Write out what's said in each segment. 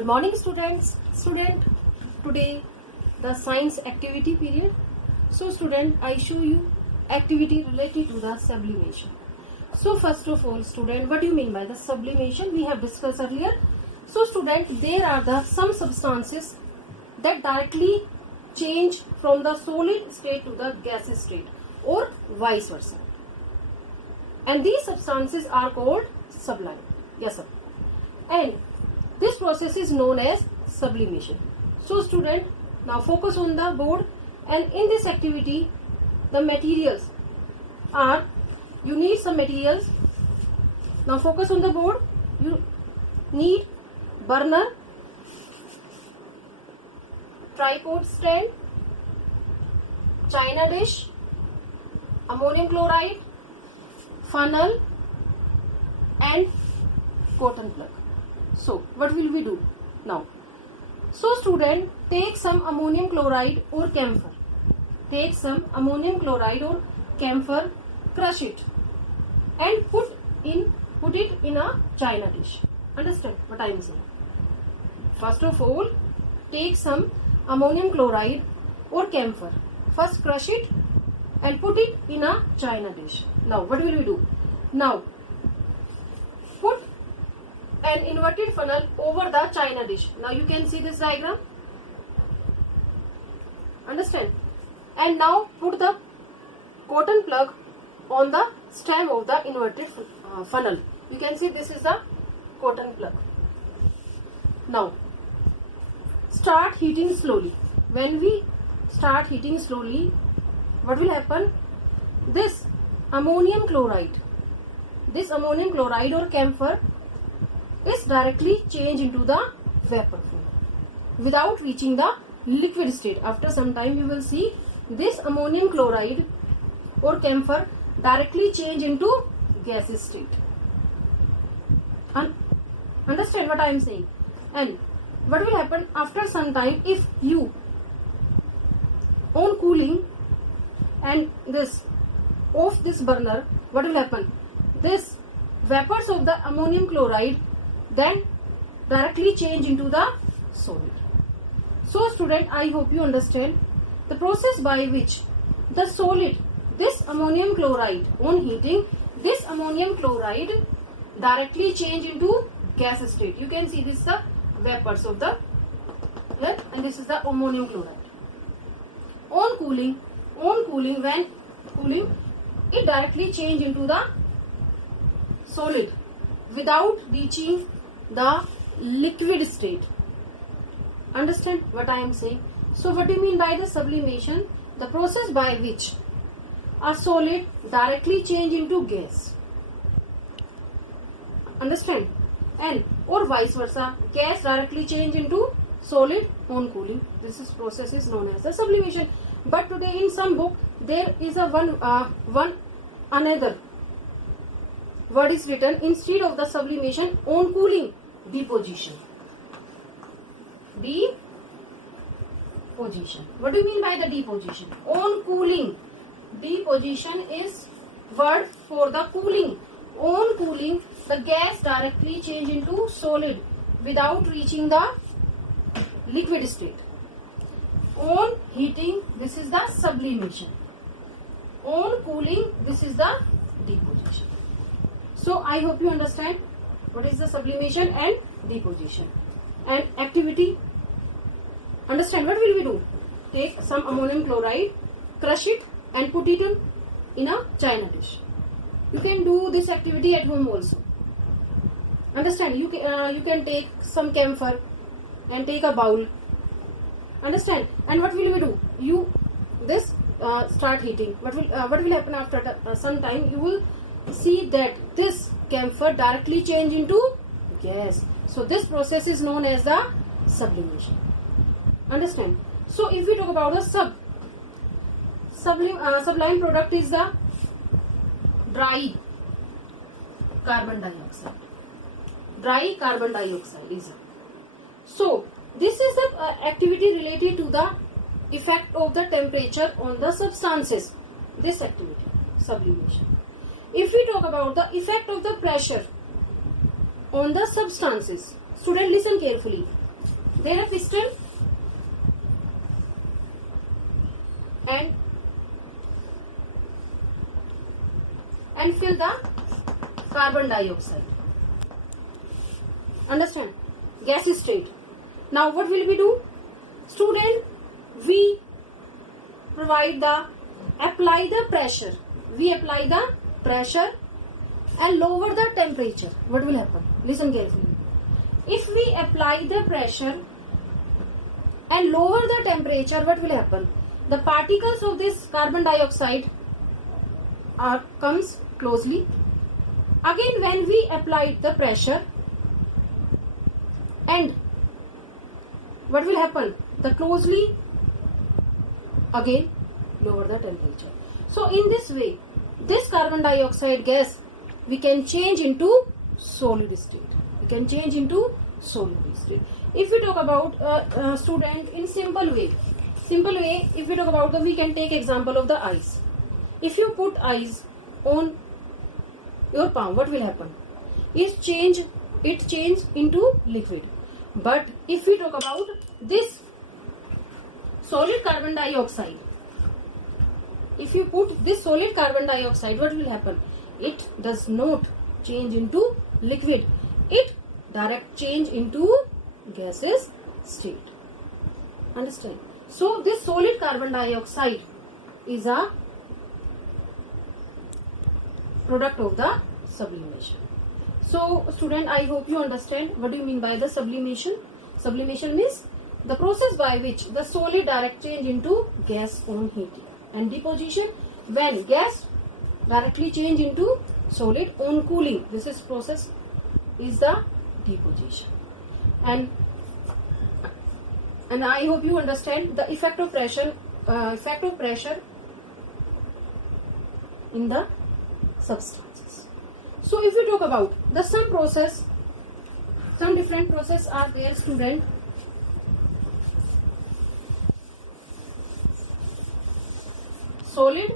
Good morning, students. Today the science activity period. So student, I show you activity related to the sublimation. So first of all, student, what do you mean by the sublimation? We have discussed earlier. So student, there are some substances that directly change from the solid state to the gaseous state or vice versa. And these substances are called sublime. Yes, sir. And this process is known as sublimation. So student, now focus on the board, and in this activity the materials are, you need some materials. Now focus on the board. You need burner, tripod stand, china dish, ammonium chloride, funnel and cotton plug. So what will we do now? So student, take some ammonium chloride or camphor. Take some ammonium chloride or camphor, crush it and put it in a china dish. Understand what I am saying? First of all, take some ammonium chloride or camphor. First crush it and put it in a china dish. Now what will we do? Now put an inverted funnel over the china dish. Now you can see this diagram. Understand? And now put the cotton plug on the stem of the inverted funnel. You can see this is the cotton plug. Now start heating slowly. When we start heating slowly, what will happen? This ammonium chloride or camphor is directly changed into the vapor form without reaching the liquid state. After some time you will see this ammonium chloride or camphor directly change into gaseous state. Understand what I am saying? And what will happen after some time, if you on cooling and this off this burner, what will happen? This vapors of the ammonium chloride then directly change into the solid. So student, I hope you understand the process by which the solid, this ammonium chloride, on heating, this ammonium chloride directly change into gas state. You can see this is the vapors of the air and this is the ammonium chloride. On cooling, when cooling, it directly change into the solid without reaching the liquid state. Understand what I am saying? So what do you mean by the sublimation? The process by which a solid directly change into gas. Understand? And or vice versa, gas directly change into solid on cooling. This process is known as the sublimation. But today in some book there is a one another word is written instead of the sublimation, on cooling, deposition. Deposition. What do you mean by the deposition? On cooling, deposition is word for the cooling. On cooling, the gas directly change into solid without reaching the liquid state. On heating, this is the sublimation. On cooling, this is the deposition. So I hope you understand what is the sublimation and deposition. And activity, understand what will we do? Take some ammonium chloride, crush it and put it in a china dish. You can do this activity at home also. Understand? You can take some camphor and take a bowl. Understand? And what will we do? Start heating. What will happen after some time? You will see that this camphor directly change into gas. So this process is known as the sublimation. Understand? So if we talk about the sublime product is the dry carbon dioxide. Dry carbon dioxide is. So this is the activity related to the effect of the temperature on the substances. This activity, sublimation. If we talk about the effect of the pressure on the substances, student listen carefully. then a piston, and fill the carbon dioxide. Understand? Gas state. Now what will we do? Student, we apply the pressure. We apply the pressure and lower the temperature. What will happen? Listen carefully. If we apply the pressure and lower the temperature, what will happen? The particles of this carbon dioxide comes closely. Again, when we apply the pressure, and what will happen? The closely again lower the temperature. So in this way, this carbon dioxide gas we can change into solid state. We can change into solid state. If we talk about student in simple way, if we talk about we can take example of the ice. If you put ice on your palm, what will happen? It change into liquid. But if we talk about this solid carbon dioxide, if you put this solid carbon dioxide, what will happen? It does not change into liquid. It direct change into gaseous state. Understand? So this solid carbon dioxide is a product of the sublimation. So student, I hope you understand what do you mean by the sublimation. Sublimation means the process by which the solid direct change into gas on heating, and deposition when gas directly change into solid on cooling. This is process is the deposition. And I hope you understand the effect of pressure in the substances. So if we talk about the some different process are there, student. Solid,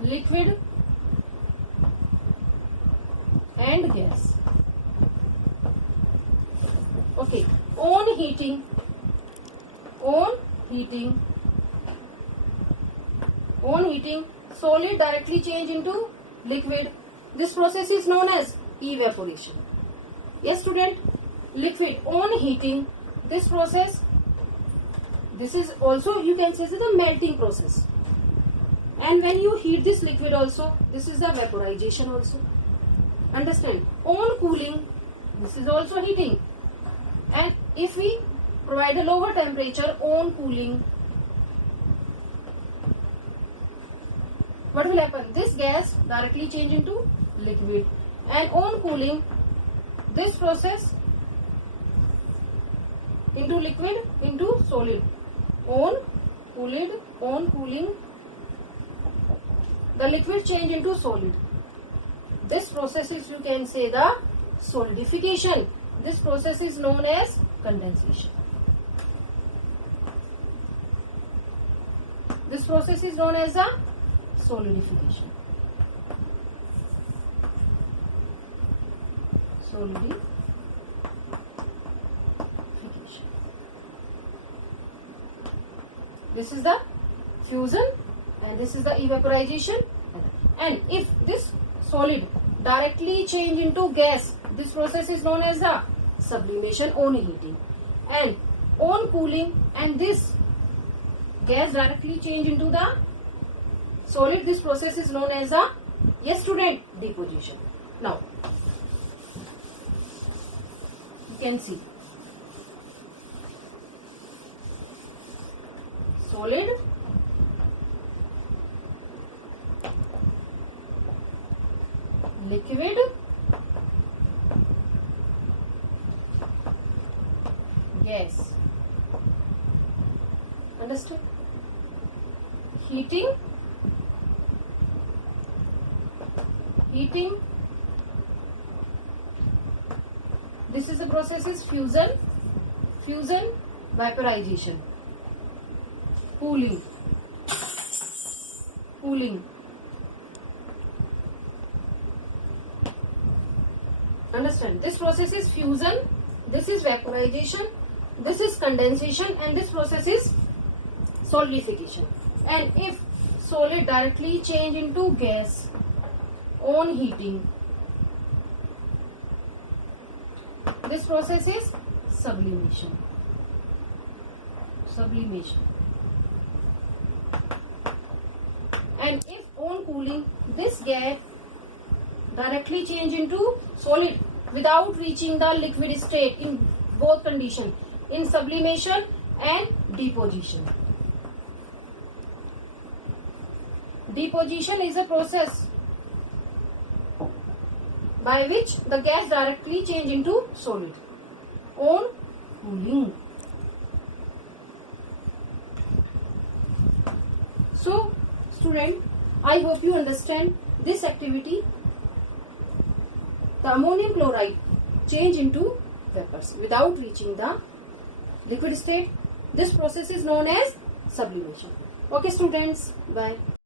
liquid, and gas. Okay, on heating, solid directly change into liquid. This process is known as evaporation. Yes, student. Liquid on heating, this process, this is also you can say the melting process. And when you heat this liquid also, this is the vaporization also. Understand? On cooling, this is also heating. And if we provide a lower temperature on cooling, what will happen? This gas directly change into liquid. And on cooling, this process into liquid into solid. On cooling, the liquid change into solid. This process is, you can say, the solidification. This process is known as condensation. This process is known as a solidification. Solidification. This is the fusion and this is the evaporization. And if this solid directly change into gas, this process is known as the sublimation on heating. And on cooling, and this gas directly change into the solid, this process is known as the, yes student, deposition. Now you can see solid, liquid, gas. Understood? Heating, this is the process is fusion, vaporization, cooling, Understand? This process is fusion, this is vaporization, this is condensation, and this process is solidification. And if solid directly change into gas on heating, this process is sublimation. And if on cooling, this gas directly change into solid without reaching the liquid state in both conditions, in sublimation and deposition. Deposition is a process by which the gas directly change into solid on cooling. So, student, I hope you understand this activity. The ammonium chloride change into vapors without reaching the liquid state. This process is known as sublimation. Okay, students, bye.